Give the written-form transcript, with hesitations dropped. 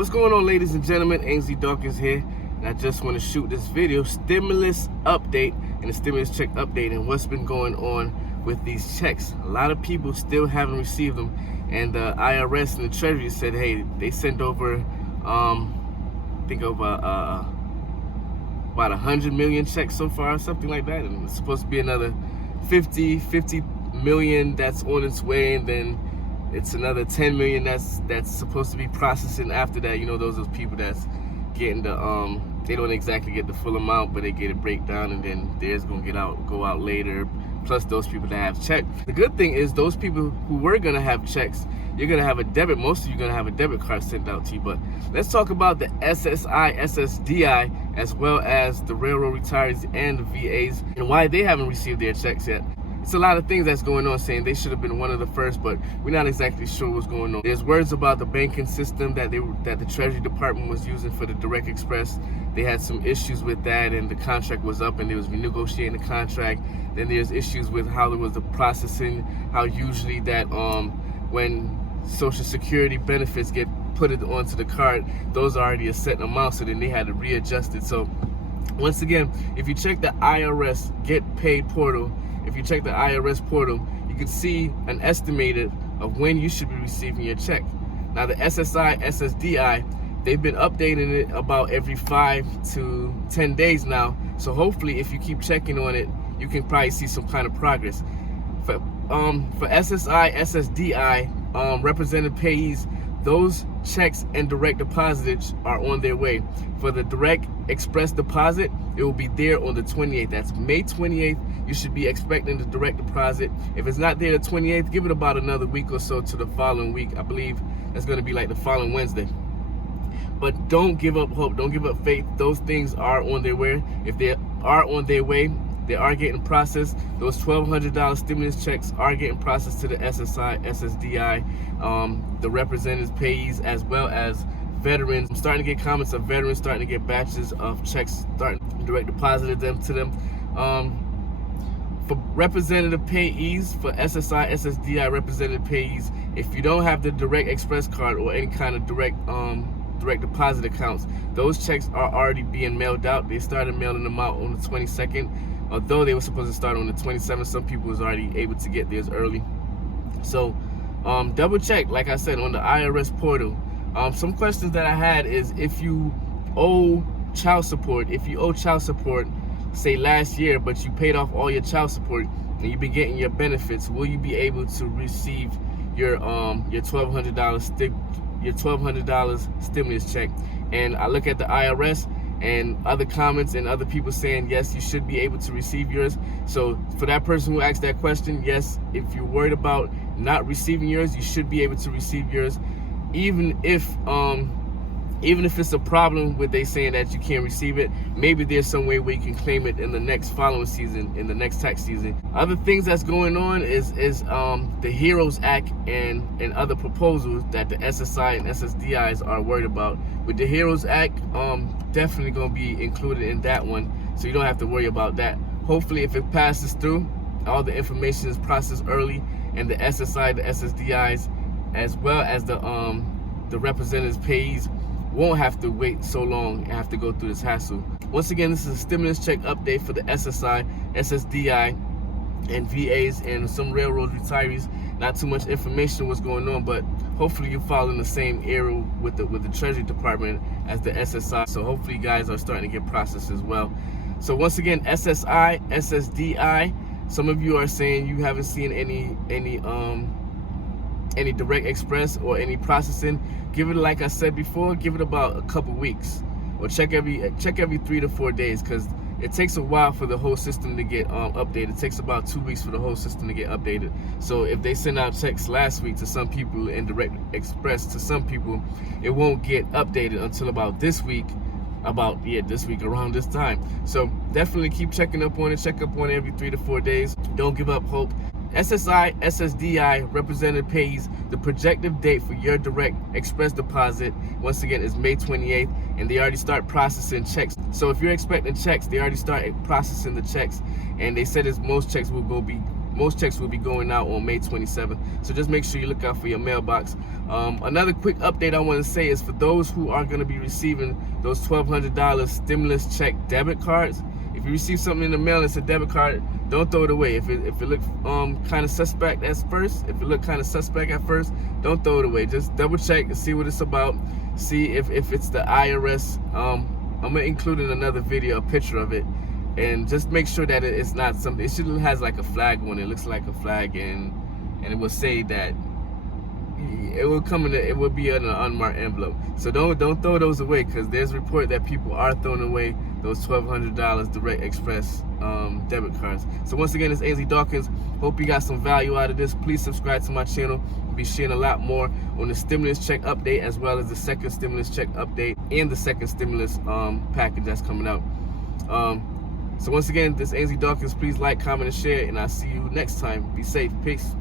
What's going on, ladies and gentlemen? Ainsley Dawkins here, and I just want to shoot this video, stimulus update and the stimulus check update, and what's been going on with these checks. A lot of people still haven't received them, and the IRS and the Treasury said, hey, they sent over, think of about 100 million checks so far, something like that, and it's supposed to be another 50 million that's on its way, and then it's another 10 million that's supposed to be processing after that. You know, those are people that's getting the they don't exactly get the full amount, but they get a breakdown, and then theirs gonna go out later, plus those people that have checks. The good thing is those people who were gonna have checks, you're gonna have a debit, most of you gonna have a debit card sent out to you. But let's talk about the SSI, SSDI, as well as the railroad retirees and the VAs, and why they haven't received their checks yet. It's a lot of things that's going on, saying they should have been one of the first, but we're not exactly sure what's going on. There's words about the banking system that the Treasury Department was using for the Direct Express. They had some issues with that, and the contract was up, and they was renegotiating the contract. Then there's issues with how there was the processing, how usually that when Social Security benefits get put it onto the card, those are already a set amount, so then they had to readjust it. So once again, if you check the IRS Get Paid portal, if you check the IRS portal, you can see an estimated of when you should be receiving your check. Now the SSI, SSDI, they've been updating it about every 5 to 10 days now. So hopefully if you keep checking on it, you can probably see some kind of progress. For SSI, SSDI, represented payees, those checks and direct deposits are on their way. For the direct express deposit, it will be there on the 28th. That's May 28th. You should be expecting the direct deposit. If it's not there the 28th, give it about another week or so to the following week. I believe that's going to be like the following Wednesday. But don't give up hope. Don't give up faith. Those things are on their way. If they are on their way, they are getting processed. Those $1,200 stimulus checks are getting processed to the SSI, SSDI, the representatives, payees, as well as veterans. I'm starting to get comments of veterans starting to get batches of checks, starting direct deposited them to them. For representative payees, for SSI, SSDI representative payees, if you don't have the Direct Express card or any kind of direct deposit accounts, those checks are already being mailed out. They started mailing them out on the 22nd. Although they were supposed to start on the 27th, some people was already able to get theirs early. So double check, like I said, on the IRS portal. Some questions that I had is, if you owe child support, say last year, but you paid off all your child support and you've been getting your benefits, will you be able to receive your $1,200 stimulus check? And I look at the IRS and other comments and other people saying, yes, you should be able to receive yours. So for that person who asked that question, yes, if you're worried about not receiving yours, you should be able to receive yours, even if it's a problem with they saying that you can't receive it. Maybe there's some way where you can claim it in the next following season, in the next tax season. Other things that's going on is the HEROES Act and other proposals that the SSI and SSDIs are worried about. With the HEROES Act, definitely going to be included in that one, so you don't have to worry about that. Hopefully, if it passes through, all the information is processed early, and the SSI, the SSDIs, as well as the representatives, payees, won't have to wait so long and have to go through this hassle. Once again, this is a stimulus check update for the SSI, SSDI, and VAs and some railroad retirees. Not too much information what's going on, but hopefully you're following the same era with the Treasury Department as the SSI. So hopefully you guys are starting to get processed as well. So once again, SSI, SSDI, some of you are saying you haven't seen any direct express or any processing. Give it, like I said before, give it about a couple weeks, or check every 3 to 4 days, because it takes a while for the whole system to get updated. It takes about 2 weeks for the whole system to get updated. So if they send out checks last week to some people and direct express to some people, it won't get updated until about this week, around this time. So definitely keep checking up on it. Check up on it every 3 to 4 days. Don't give up hope. SSI, SSDI, representative payees, the projected date for your direct express deposit, once again, is May 28th, and they already start processing checks. So if you're expecting checks, they already start processing the checks, and they said most checks will be going out on May 27th. So just make sure you look out for your mailbox. Another quick update I want to say is for those who are going to be receiving those $1,200 stimulus check debit cards. If you receive something in the mail that's a debit card, don't throw it away. If it looks kind of suspect at first, don't throw it away. Just double check and see what it's about. See if it's the IRS. I'm gonna include in another video a picture of it, and just make sure that it's not something. It should has like a flag on it. It looks like a flag, and it will say that it will come in. It will be in an unmarked envelope. So don't throw those away, because there's a report that people are throwing away those $1,200 direct express debit cards. So once again, it's AZ Dawkins. Hope you got some value out of this. Please subscribe to my channel. We'll be sharing a lot more on the stimulus check update, as well as the second stimulus check update and the second stimulus package that's coming out. So once again, this is AZ Dawkins. Please like, comment, and share, and I'll see you next time. Be safe. Peace.